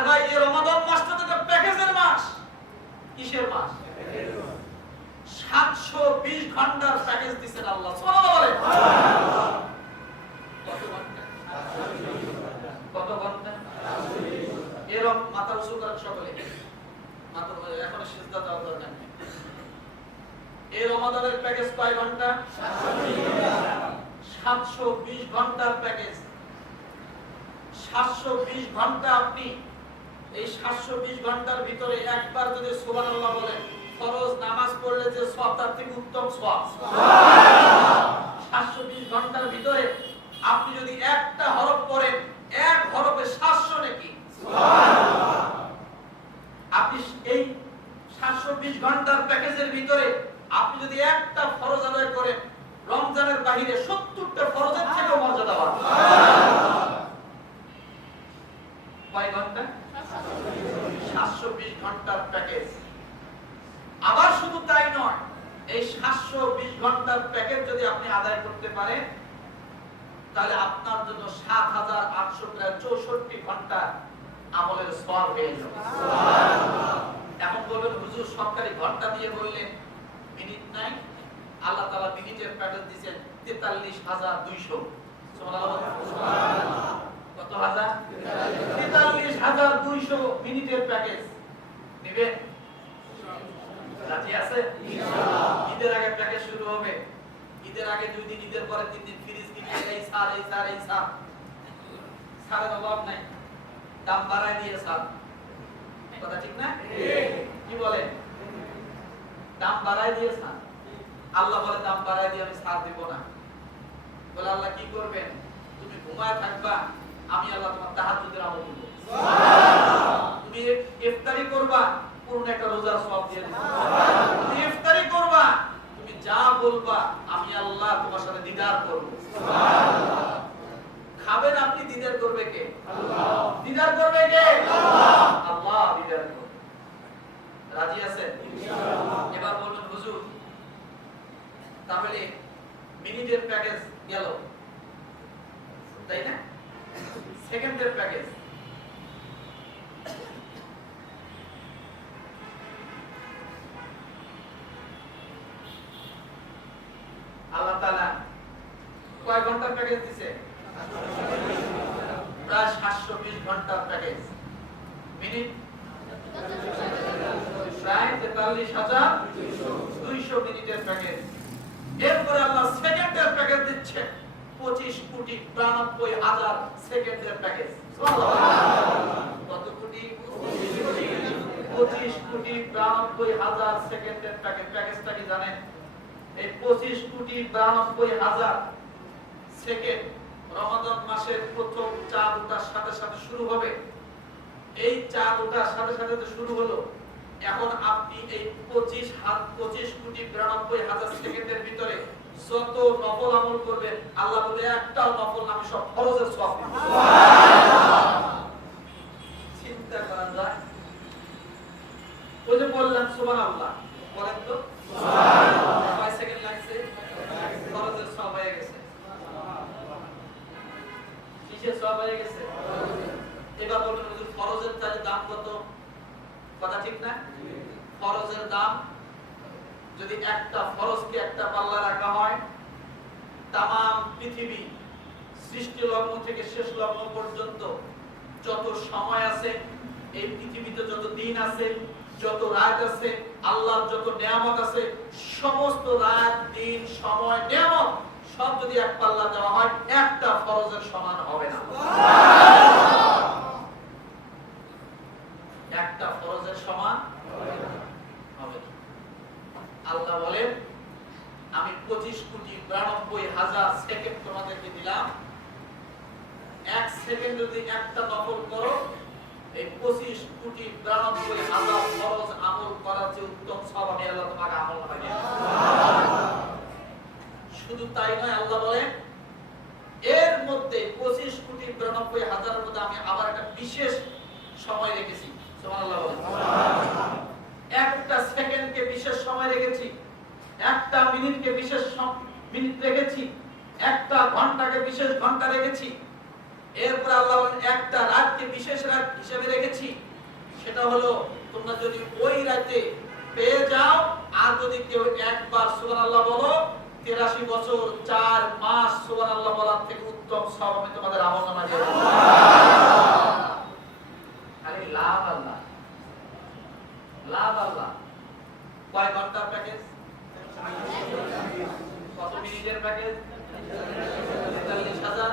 আরে ভাই, এই রমাদান মাসটা তো প্যাকেজের মাস। কিসের মাস? সাতশো বিশ ঘণ্টার প্যাকেজ দিচ্ছেন আল্লাহ। কত ঘণ্টা? ঘণ্টা? মাথা উঁচু করেন সকলে। মাথা এখন সিজদা দেওয়ার দরকার নেই। এই রমাদানের প্যাকেজ কয় ঘণ্টা? সাতশো বিশ ঘণ্টার প্যাকেজ সাতশো বিশ ঘণ্টা আপনি এই সাতশো বিশ ঘণ্টার ভিতরে একবার যদি সুবহানাল্লাহ বলেন, ফরজ নামাজ পড়লে যে সব তার থেকে উত্তম সব সাতশো বিশ ঘণ্টার ভিতরে আপনি যদি একটা হরফ পড়েন, এক হরফে সাতশো নাকি? আপনি এই সাতশো বিশ ঘণ্টার প্যাকেজের ভিতরে আপনি যদি একটা ফরজ আদায় করেন, রমজানের বাহিরে সত্তরটা ফরজের থেকেও মর্যাদা মর্যাদাবান কয় ঘণ্টা? সাতশো বিশ ঘণ্টার প্যাকেজ আবার শুধু তাই নয়, এই সাতশো বিশ ঘণ্টার প্যাকেজ যদি আপনি আদায় করতে পারেন, তাহলে আপনার জন্য সাত হাজার আটশো প্রায় চৌষট্টি ঘণ্টা আমলের সব হয়ে যাবে এখন বলবেন হুজুর সরকারি ঘণ্টা দিয়ে বললেন, মিনিট নাই, আল্লাহ তালা মিনিটের প্যাকেজ দিচ্ছেন তেতাল্লিশ হাজার দুইশো। কত হাজার? তেতাল্লিশ হাজার দুইশো মিনিটের প্যাকেজ। নেবেন রাজি আছে? ঈদের আগে প্যাকেজ শুরু হবে। ঈদের আগে দুই দিন ঈদের পরে তিন দিন ফ্রিজ কিনে এই সার এই সার এই সার সারের অভাব নাই। দাম বাড়ায় দিয়ে সার কথা ঠিক না? কি বলেন? দাম বাড়ায় দিয়ে সার আল্লাহ বলে দাম বাড়ায় দিয়ে আমি সার দিব না। বলে আল্লাহ কি করবেন? তুমি ঘুমায় থাকবা। আমি আল্লাহ তোমার তাহাজ্জুদের আমল দিব তুমি ইফতারি করবা পূর্ণ একটা রোজার সওয়াব দিয়ে দিব। তুমি ইফতারি করবা তুমি যা বলবা আমি আল্লাহ তোমার সাথে দিদার করব। খাবেন আপনি দিদার করবে কে? আল্লাহ। দিদার করবে কে? আল্লাহ। আল্লাহ দিদার করবে। রাজি আছেন? ইনশাআল্লাহ। এবার বলবেন হুজুর তাহলে মিনিটের প্যাকেজ গেল তাই না সেকেন্ডের প্যাকেজ আল্লাহ তাআলা কয় ঘণ্টার প্যাকেজ দিছে? প্রায় 720 ঘণ্টার প্যাকেজ মিনিট? প্রায় 43200 মিনিটের প্যাকেজ এরপরে আল্লাহ সেকেন্ডের প্যাকেজ দিচ্ছে। 25 কোটি 92 হাজার সেকেন্ডের প্যাকেজ কত কোটি? 25 কোটি 92 হাজার সেকেন্ডের প্যাকেজ প্যাকেজটা কি জানেন? এই 25 কোটি 92 হাজার সেকেন্ড রমাদান মাসের প্রথম চাঁদ ওঠার সাথে সাথে শুরু হবে। এই চাঁদ ওঠার সাথে সাথে তো শুরু হলো। এখন আপনি এই পঁচিশ হাত পঁচিশ কোটি বিরানব্বই হাজার সেকেন্ডের ভিতরে যত নফল আমল করবেন আল্লাহ বলে একটাও নফল আমি সব ফরজের সব চিন্তা করা যায়? ওই যে বললাম সুবান আল্লাহ বলেন তো? ফরজের কিসের সব হয়ে গেছে? এবার বলবেন ফরজের তাহলে দাম কত? কথা ঠিক না? ফরজের দাম যদি একটা ফরজকে একটা পাল্লা রাখা হয় তাম পৃথিবী সৃষ্টি লগ্ন থেকে শেষ লগ্ন পর্যন্ত যত সময় আছে, এই পৃথিবীতে যত দিন আছে, যত রাত আছে, আল্লাহর যত নিয়ামত আছে, সমস্ত রাত, দিন, সময়, নিয়ামত সব যদি এক পাল্লা দেওয়া হয়, একটা ফরজের সমান হবে না একটা ফরজের সমান হবে না। আল্লাহ বলেন আমি পঁচিশ কোটি বিরানব্বই হাজার সেকেন্ড তোমাদেরকে দিলাম এক সেকেন্ড যদি একটা নকল করো, এই পঁচিশ কোটি বিরানব্বই হাজার ফরজ আমল করার যে উত্তম সব আল্লাহ তোমাকে আমল নামাই শুধু তাই নয়, আল্লাহ বলেন, এর মধ্যে পঁচিশ কোটি বিরানব্বই হাজারের মধ্যে আমি আবার একটা বিশেষ সময় রেখেছি। একটা সেকেন্ডকে বিশেষ সময় রেখেছি, একটা মিনিটকে বিশেষ মিনিট রেখেছি, একটা ঘন্টাকে বিশেষ ঘণ্টা রেখেছি এরপর আল্লাহ একটা রাতকে বিশেষ রাত হিসেবে রেখেছি। সেটা হলো, তোমরা যদি ওই রাতে পেয়ে যাও, আর যদি কেউ একবার সুবান আল্লাহ বলো 83 বছর 4 মাস সুবহানাল্লাহ বলার থেকে উত্তম সব তোমাদের আমল নামা দিয়ে খালি লাভ আল্লাহ। লাভ আল্লাহ। কয় ঘণ্টার প্যাকেজ? কত মিনিটের প্যাকেজ? তেতাল্লিশ হাজার?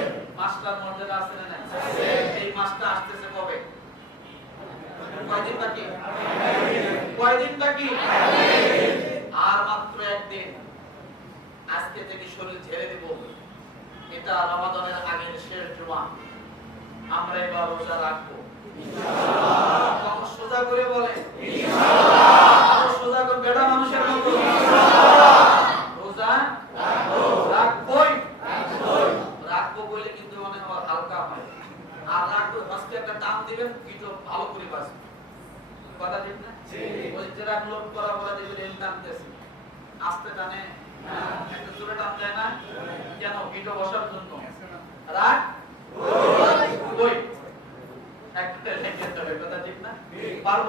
মাস্টার মর্যাদা আছে না নাই? এই মাসটা আসতেছে কবে? কয়দিন বাকি? কয়দিন বাকি? আর মাত্র একদিন। আজকে থেকে শরীর ঝেড়ে দেব। এটা রমাদানের আগের শেষ জুমা। আমরা এবার রোজা রাখব। সোজা করে বলে সোজা করে বেটা মানুষের মতো রোজা রাখবোই রাখব বলে কিন্তু মনে হয় হালকা হয় আর রাখব আজকে একটা দাম দিবেন কিন্তু ভালো করে বাঁচবে কথা ঠিক না ওই যে রাখ লোড করা করা দিবেন এর টানতেছে আস্তে জানে? একটা জোরে টান যায় না? কেন? ভিডিও বসার জন্য। ওই একটা কথা ঠিক না? পারব?